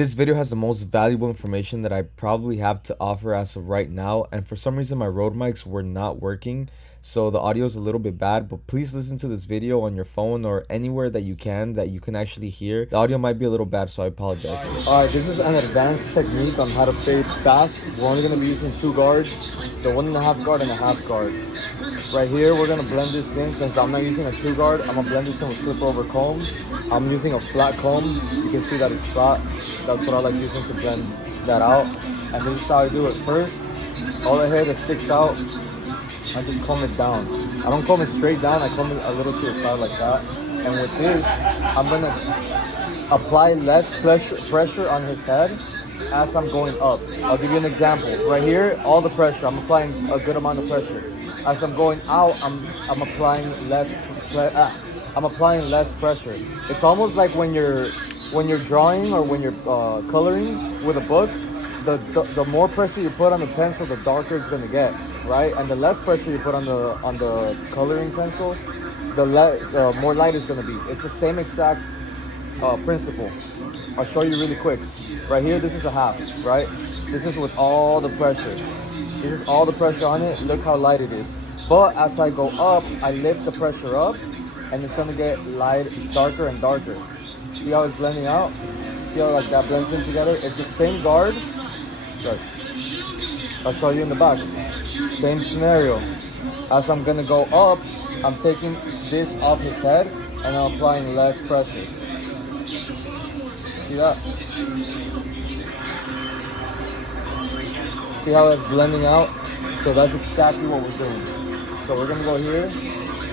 This video has the most valuable information that I probably have to offer as of right now, and for some reason my Rode mics were not working, so the audio is a little bit bad, but please listen to this video on your phone or anywhere that you can actually hear. The audio might be a little bad, so I apologize. Alright, this is an advanced technique on how to fade fast. We're only going to be using two guards, the 1.5 guard and a half guard. Right here, we're gonna blend this in. Since I'm not using a 2 guard, I'm gonna blend this in with clip over comb. I'm using a flat comb. You can see that it's flat. That's what I like using to blend that out. And this is how I do it. First, all the hair that sticks out, I just comb it down. I don't comb it straight down, I comb it a little to the side like that. And with this, I'm gonna apply less pressure on his head as I'm going up. I'll give you an example. Right here, all the pressure, I'm applying a good amount of pressure. As I'm going out, I'm applying less pressure. It's almost like when you're drawing or when you're coloring with a book. The more pressure you put on the pencil, the darker it's gonna get, right? And the less pressure you put on the coloring pencil, the more light it's gonna be. It's the same exact principle. I'll show you really quick. Right here, this is a half, right? This is with all the pressure. This is all the pressure on it. Look how light it is. But as I go up, I lift the pressure up, and it's gonna get darker and darker. See how it's blending out? See how like that blends in together? It's the same guard. Look, I'll show you in the back. Same scenario. As I'm gonna go up, I'm taking this off his head, and I'm applying less pressure. See that? See how that's blending out? So that's exactly what we're doing. So we're gonna go here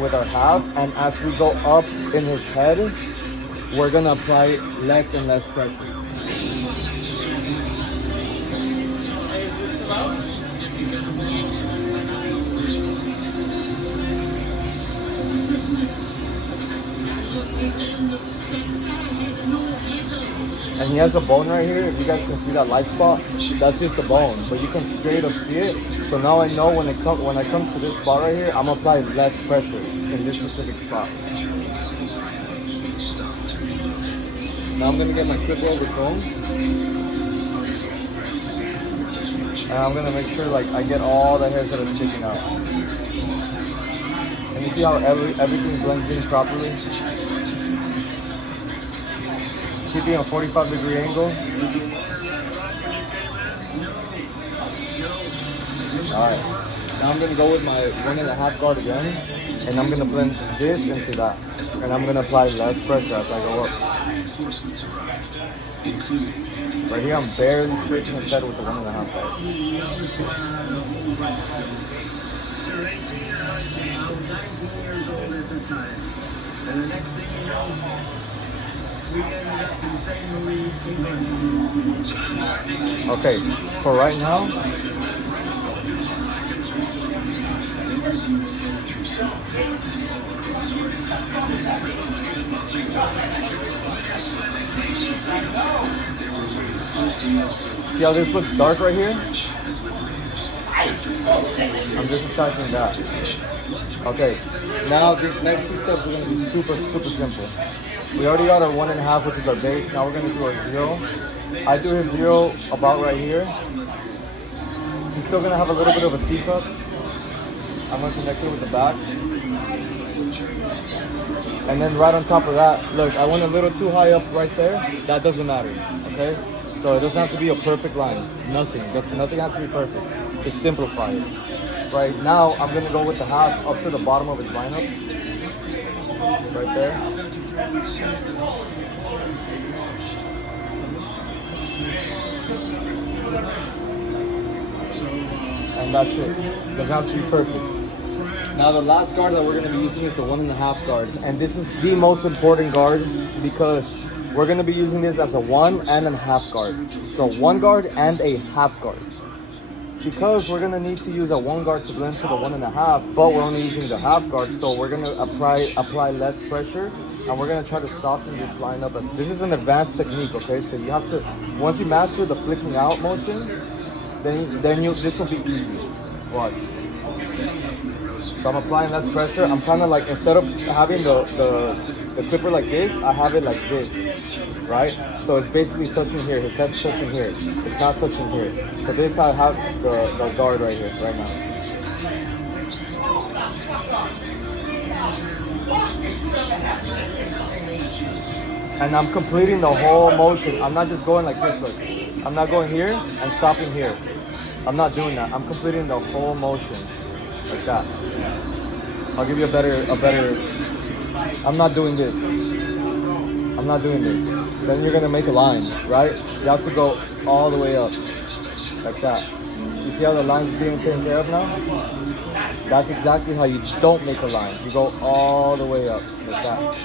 with our half, and as we go up in his head, we're gonna apply less and less pressure. And he has a bone right here. If you guys can see that light spot, that's just a bone, but you can straight up see it. So now I know when I come to this spot right here, I'm gonna apply less pressure in this specific spot. Now I'm gonna get my clip over comb, and I'm gonna make sure like I get all the hairs that are sticking out. And you see how everything blends in properly? Keeping a 45-degree angle. Alright, now I'm going to go with my 1.5 guard again, and I'm going to blend this into that. And I'm going to apply less pressure as I go up. Right here, I'm barely scraping his head with the 1.5 guard. And the next thing you know, okay, for right now, see how this looks dark right here? I'm just attaching that. Okay, now these next two steps are going to be super simple. We already got our 1.5, which is our base. Now we're gonna do our 0. I do his 0 about right here. He's still gonna have a little bit of a C cup. I'm gonna connect it with the back. And then right on top of that, look, I went a little too high up right there. That doesn't matter, okay? So it doesn't have to be a perfect line. Nothing has to be perfect. Just simplify it. Right now, I'm gonna go with the half up to the bottom of his lineup. Right there. And that's it. Doesn't have to be perfect. Now the last guard that we're going to be using is the 1.5 guard. And this is the most important guard because we're going to be using this as a 1.5 guard. So 1 guard and a half guard. Because we're going to need to use a 1 guard to blend to the 1.5, but we're only using the half guard, so we're going to apply less pressure, and we're going to try to soften this line up. This is an advanced technique, okay? So you have to, once you master the flicking out motion, then this will be easy. Watch. So I'm applying less pressure. I'm kind of like, instead of having the clipper like this, I have it like this, right? So it's basically touching here. His head's touching here. It's not touching here. So this I have the guard right here, right now. And I'm completing the whole motion. I'm not just going like this, look. I'm not going here and stopping here. I'm not doing that. I'm completing the whole motion like that. I'll give you a better, I'm not doing this. I'm not doing this. Then you're gonna make a line, right? You have to go all the way up like that. You see how the line's being taken care of now? That's exactly how you don't make a line. You go all the way up like that.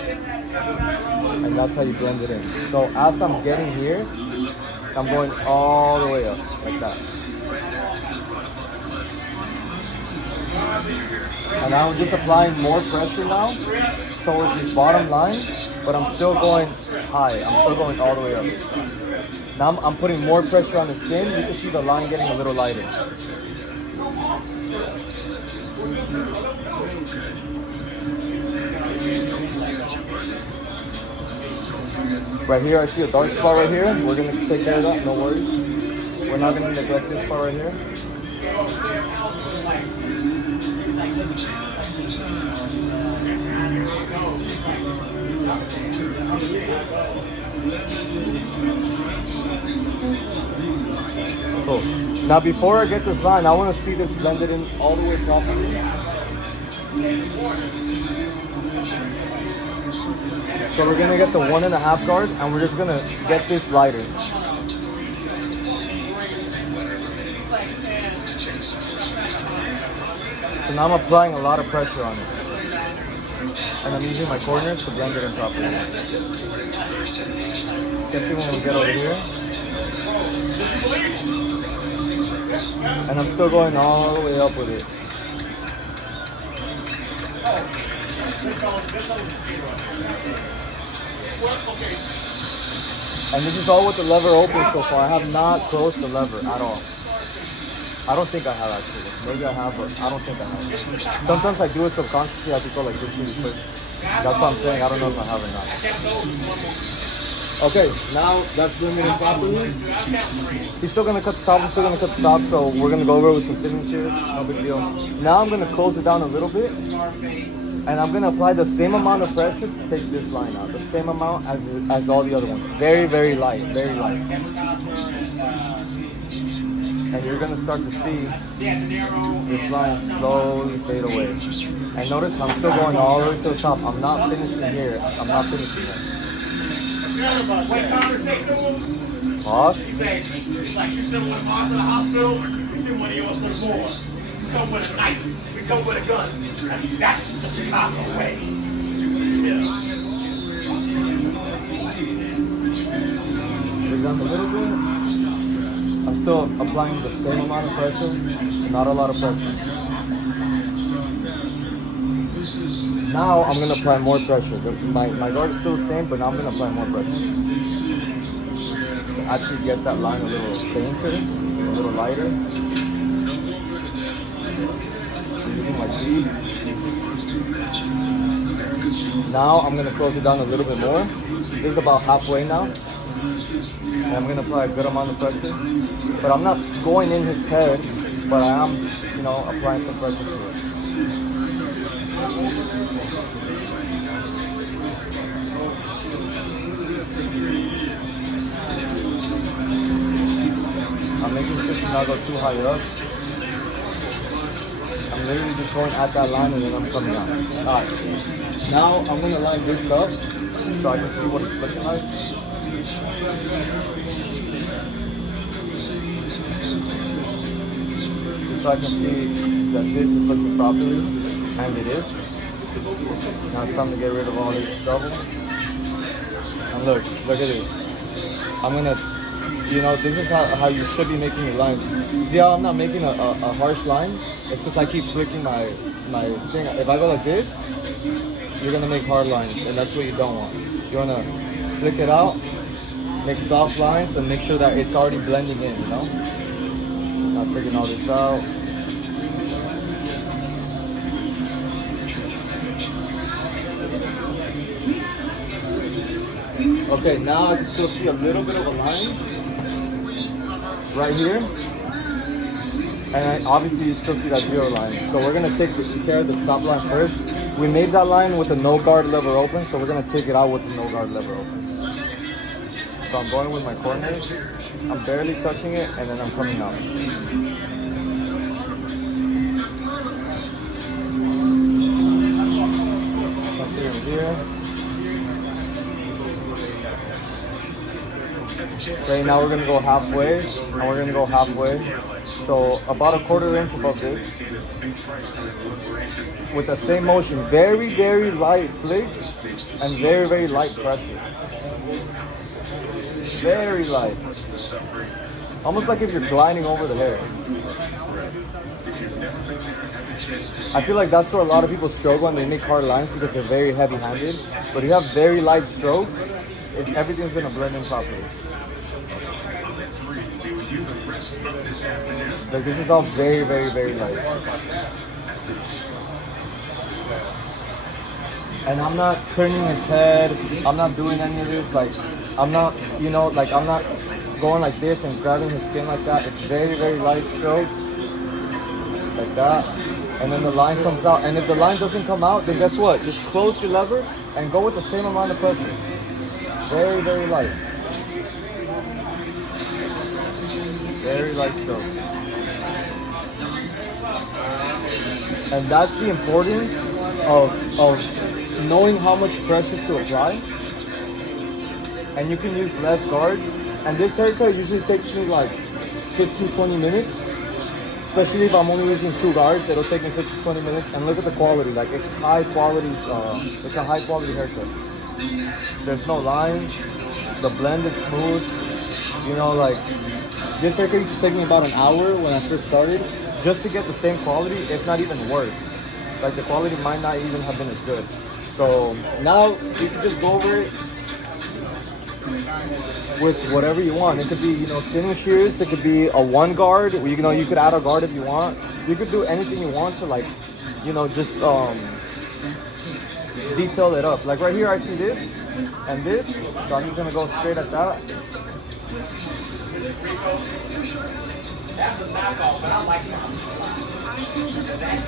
And that's how you blend it in. So as I'm getting here, I'm going all the way up like that. And I'm just applying more pressure now towards this bottom line, but I'm still going high. I'm still going all the way up. Now I'm putting more pressure on the skin. You can see the line getting a little lighter. Right here, I see a dark spot right here. We're gonna take care of that, no worries. We're not gonna neglect this part right here. Cool. Now before I get this line, I want to see this blended in all the way properly. So we're gonna get the 1.5 guard and we're just gonna get this lighter. So now I'm applying a lot of pressure on it. And I'm using my corners to blend it in properly. Especially when we get over here. And I'm still going all the way up with it. And this is all with the lever open so far. I have not closed the lever at all. I don't think I have actually. Maybe I have, but I don't think I have. Sometimes I do it subconsciously. I just go like this really quick. That's what I'm saying. I don't know if I have or not. Okay, now that's blended in properly. He's still gonna cut the top. I'm still gonna cut the top. So we're gonna go over with some thinning shears. No big deal. Now I'm gonna close it down a little bit. And I'm gonna apply the same amount of pressure to take this line out. The same amount as all the other ones. Very, very light, very light. And you're gonna start to see this line slowly fade away. And notice I'm still going all the way to the top. I'm not finishing here. I'm not finishing it. Boss? It's like you send one of us to the hospital, you send one of yours to the morgue. We come with a knife, we come with a gun. And that's the Chicago way. Yeah. Bring down a little bit. I'm still applying the same amount of pressure, not a lot of pressure. Now I'm gonna apply more pressure. My guard is still the same, but now I'm gonna apply more pressure. To actually get that line a little fainter, a little lighter. Using my bead. Now I'm gonna close it down a little bit more. This is about halfway now. And I'm gonna apply a good amount of pressure. But I'm not going in his head, but I am, applying some pressure to it. I'm making sure to not go too high up. I'm literally just going at that line and then I'm coming out. Alright. Now I'm gonna line this up so I can see what it's looking like. So I can see that this is looking properly, and it is. Now it's time to get rid of all this stubble. And look at this. I'm gonna, this is how you should be making your lines. See how I'm not making a harsh line? It's because I keep flicking my thing. If I go like this, you're gonna make hard lines, and that's what you don't want. You wanna flick it out, make soft lines, and make sure that it's already blending in, Now figuring all this out. Okay, now I can still see a little bit of a line right here. And obviously you still see that 0 line. So we're gonna take care of the top line first. We made that line with the no guard lever open, so we're gonna take it out with the no guard lever open. So I'm going with my corners. I'm barely touching it, and then I'm coming out. Something in here. Okay, now we're gonna go halfway, and we're gonna go halfway. So about a 1/4 inch above this. With the same motion, very, very light flicks and very, very light pressure. Very light. Almost like if you're gliding over the hair. I feel like that's where a lot of people struggle when they make hard lines because they're very heavy-handed. But if you have very light strokes, everything's gonna blend in properly. Like this is all very, very, very light. And I'm not turning his head. I'm not doing any of this. Like, I'm not, you know, like I'm not going like this and grabbing his skin like that. It's very, very light strokes. Like that. And then the line comes out. And if the line doesn't come out, then guess what? Just close your lever and go with the same amount of pressure. Very, very light. Very light strokes. And that's the importance of knowing how much pressure to apply. And you can use less guards. And this haircut usually takes me like 15-20 minutes. Especially if I'm only using 2 guards, it'll take me 15-20 minutes. And look at the quality, like it's high quality, it's a high quality haircut. There's no lines, the blend is smooth. You know, like this haircut used to take me about an hour when I first started, just to get the same quality, if not even worse. Like the quality might not even have been as good. So now you can just go over it with whatever you want. It could be, you know, thin shears. It could be a 1 guard. You know, you could add a guard if you want. You could do anything you want to, like, you know, just detail it up. Like right here, I see this and this, so I'm just gonna go straight at that. That's a knockoff, but I like that.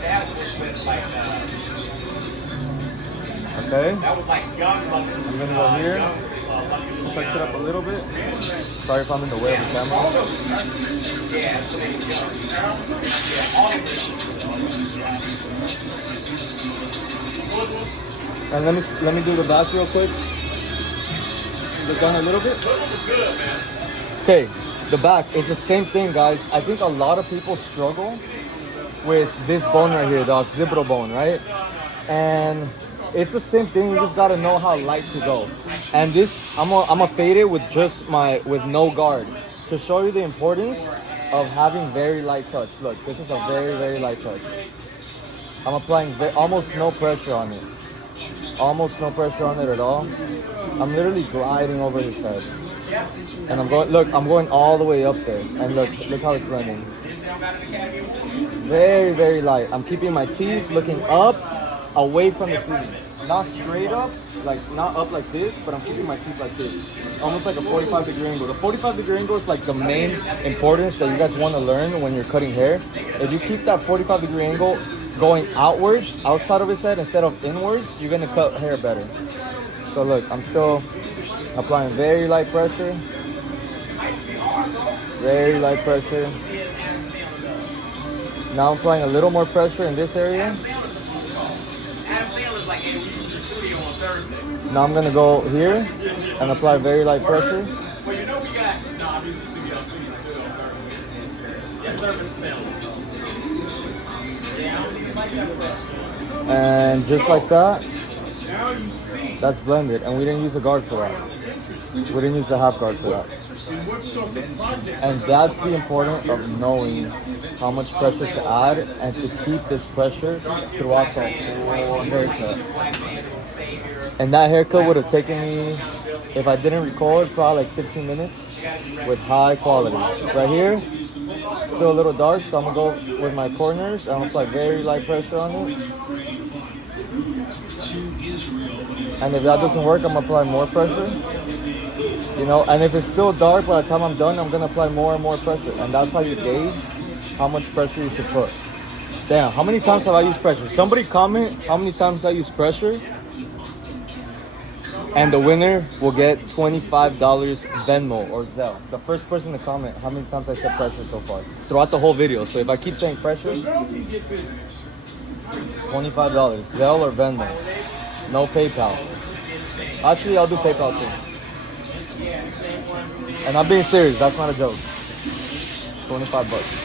That was with like Okay. that was like young. I'm gonna go here. Touch it up a little bit. Sorry if I'm in the way of the camera. Yeah, so they And let me do the back real quick. Look down a little bit. Okay, the back is the same thing, guys. I think a lot of people struggle with this bone right here, the occipital bone, right? And it's the same thing. You just gotta know how light to go. And this, I'm gonna fade it with just with no guard to show you the importance of having very light touch. Look, this is a very, very light touch. I'm applying almost no pressure on it. Almost no pressure on it at all. I'm literally gliding over his head. And I'm going all the way up there. And look how it's blending. Very, very light. I'm keeping my teeth looking up, away from the sleeve. Not straight up, like not up like this, but I'm keeping my teeth like this. Almost like a 45-degree angle. The 45-degree angle is like the main importance that you guys want to learn when you're cutting hair. If you keep that 45-degree angle going outwards, outside of his head, instead of inwards, you're gonna cut hair better. So look, I'm still applying very light pressure. Very light pressure. Now I'm applying a little more pressure in this area. Now I'm gonna go here and apply very light pressure. And just like that, that's blended. And we didn't use a guard for that. We didn't use the half guard for that. And that's the importance of knowing how much pressure to add and to keep this pressure throughout the whole haircut. And that haircut would have taken me, if I didn't record, probably like 15 minutes with high quality. Right here, still a little dark, so I'm gonna go with my corners. I'm gonna apply very light pressure on it. And if that doesn't work, I'm gonna apply more pressure. You know, and if it's still dark by the time I'm done, I'm gonna apply more and more pressure. And that's how you gauge how much pressure you should put. Damn, how many times have I used pressure? Somebody comment how many times I use pressure. And the winner will get $25 Venmo or Zelle. The first person to comment how many times I said pressure so far throughout the whole video. So if I keep saying pressure, $25 Zelle or Venmo. No PayPal. Actually, I'll do PayPal too. And I'm being serious. That's not a joke. 25 bucks.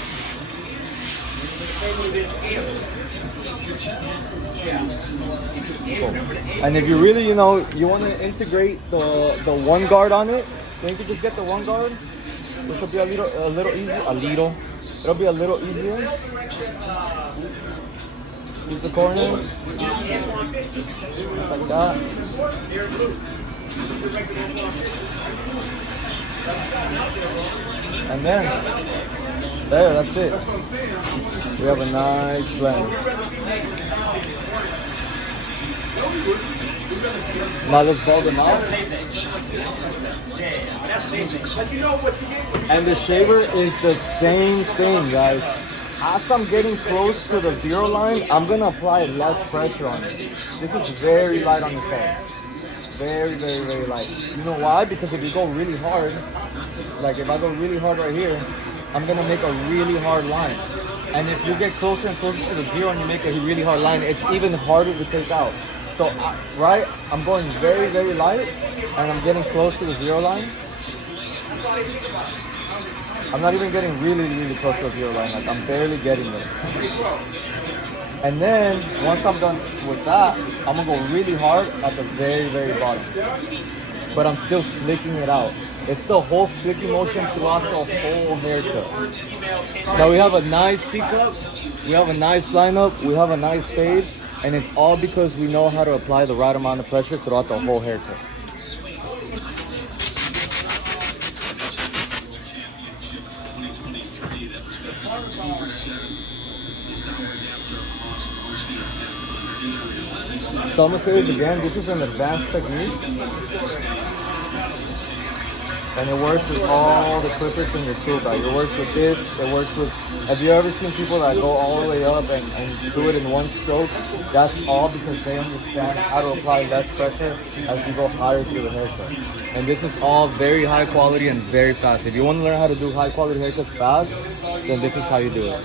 Cool. And if you really, you know, you want to integrate the one guard on it, then you can just get the one guard, which will be a little easier. It'll be a little easier. Use the corner like that. And then there, that's it. We have a nice blend. Now let's ball them out. And the shaver is the same thing, guys. As I'm getting close to the zero line, I'm gonna apply less pressure on it. This is very light on the side. Very, very, very light. You know why? Because if you go really hard, like if I go really hard right here, I'm gonna make a really hard line. And if you get closer and closer to the zero and you make a really hard line, it's even harder to take out. So, right, I'm going very, very light, and I'm getting close to the zero line. I'm not even getting really, really close to the zero line. Like, I'm barely getting there. And then, once I'm done with that, I'm gonna go really hard at the very, very bottom. But I'm still flicking it out. It's the whole flicking motion throughout the whole haircut. Now we have a nice C-cup, we have a nice lineup, we have a nice fade, and it's all because we know how to apply the right amount of pressure throughout the whole haircut. So I'm gonna say this again, this is an advanced technique. And it works with all the clippers in your tool bag. It works with this, it works with, have you ever seen people that go all the way up and do it in one stroke? That's all because they understand how to apply less pressure as you go higher through the haircut. And this is all very high quality and very fast. If you want to learn how to do high quality haircuts fast, then this is how you do it.